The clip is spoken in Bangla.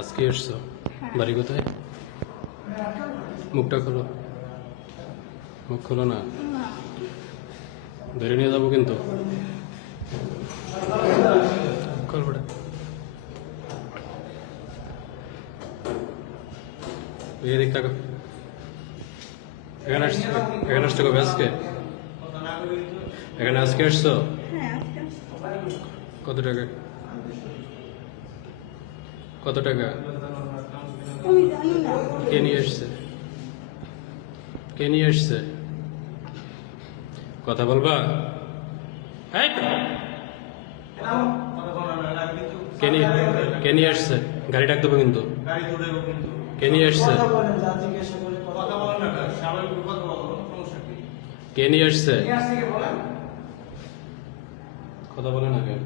আজকে এসছো? বাড়ি কোথায়? মুখটা খোলো, মুখ খোলো না, ধরে নিয়ে যাবো কিন্তু। খোল বেটা। এদিক তাকো। এখানে আসছো কবে? আজকে এখানে আজকে আসছো? কত টাকা? কত টাকা? কে নিয়ে আসছে? কে নিয়ে আসছে? কথা বলবা? এই তো। কে নিয়ে আসছে? গাড়ি ডাক দেবো কিন্তু। কে নিয়ে আসছে? কে নিয়ে আসছে? কথা বলে না কেন?